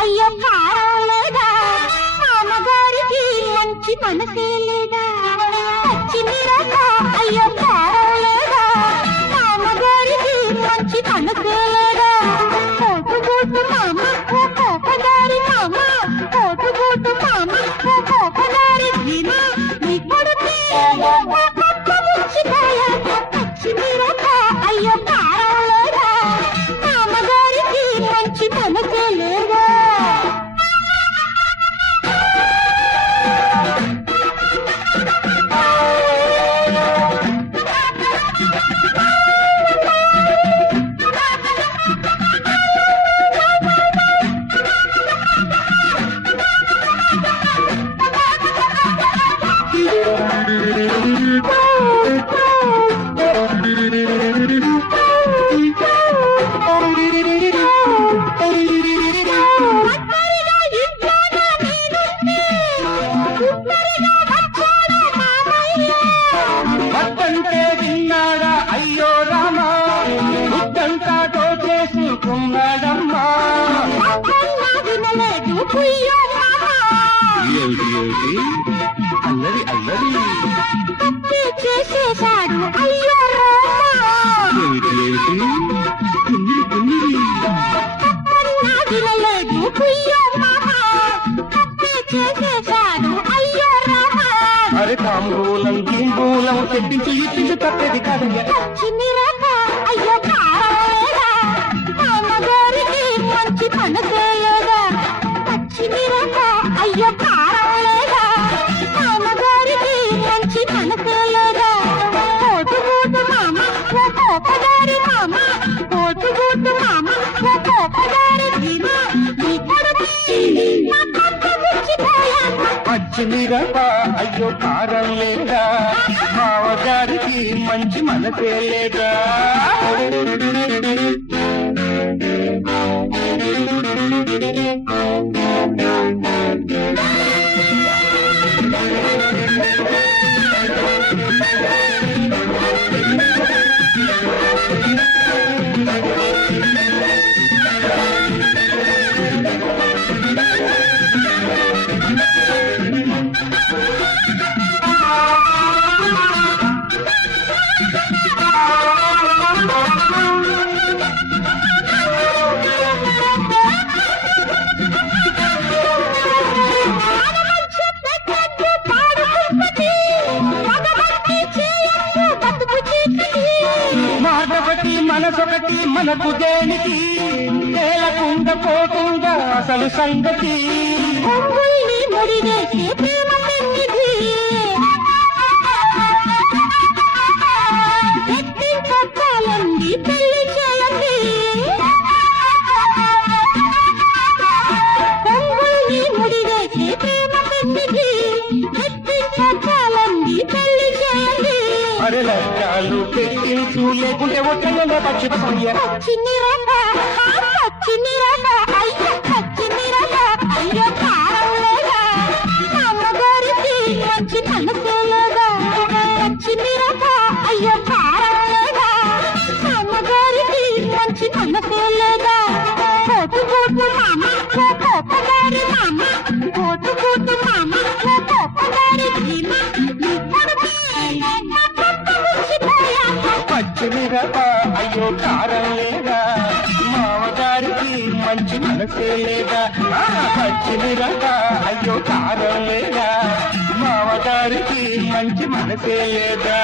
అయ్యో కారం లేదా మామగారికి మంచి మనసే లేదా పచ్చిని రక అయ్యో కారం లేదా మామగారికి మంచి మనసే లేదా కోటుగూటు మామ ఓ కోపదారి మామ కోటుగూటు మామ ఓ కోపదారి ధీమ నీ కొడుకే ముచ్చిపోయ పచ్చిని రక అయ్యో కారం లేదా మామగారికి మంచి మనసే లేదా వద్దంటే విన్నాడా అయ్యో రామా ముద్దంతా దోచేసుకున్నాడమ్మా వినలేదు పుయ్యో ఏమిటి ఏమిటి అల్లరి అల్లరి తప్పి చేసేశాడు అయ్యో ఏమిటి ఏమిటి కుమ్మిరి కుమ్మిరి వినలేదు పుయ్యో తప్పి చేసేశాడు అయ్యో అరే తాంబూలం గింబూలం తెప్పించి ఇప్పించి తప్పేది కాదయ్యా పచ్చిని రక అయ్యో కారలేదా మామగారికి మంచి మనసే లేదా పచ్చిని రక అయ్యో కారలేదా మామగారికి మంచి మనసే లేదా కోటుగూటు మామ ఓ కోపదారి మామ కోటుగూటు మామ ఓ కోపదారి ధీమ నీ కొడుకే నా పక్క ముచ్చిపోయా పచ్చిమిరప అయ్యో కారం లేదా మావగారికి మంచి మనసే లేదా మాటొకటి మనసొకటి మనకు దేనికి తేలకుండా పోకుండా అసలు సంగతి ఒంగుల్ని ముడివేసి ప్రేమ పెన్నిధి ఎత్తించాలండి పెళ్లి చేయండి ఒంగుల్ని ముడివేసి ప్రేమ పెన్నిధి ఎత్తించాలండి పెళ్లి చేయండి అరే లక్ష్యాలు పెట్టించు లేకుంటే ఒక్కనే పచ్చిపోయా పచ్చిని రక పచ్చిని రక అయ్యో పచ్చిని రక అయ్యో కారం లేదా అమ్మగారికి మంచి మనసే లేదా పచ్చిని రక అయ్యో కారం లేదా అమ్మగారికి మంచి మనసే లేదా కోటుగూటు మామ ఓ కోపదారి మామ కోటుగూటు మామ ఓ కోపదారి ధీమ నీ కొడుకే నా పక్క ముచ్చిపోయా పచ్చిమిరప అయ్యో కారం లేదా మామగారికి మంచి మనసే లేదా పచ్చిమిరప అయ్యో కారం లేదా మామగారికి మంచి మనసే లేదా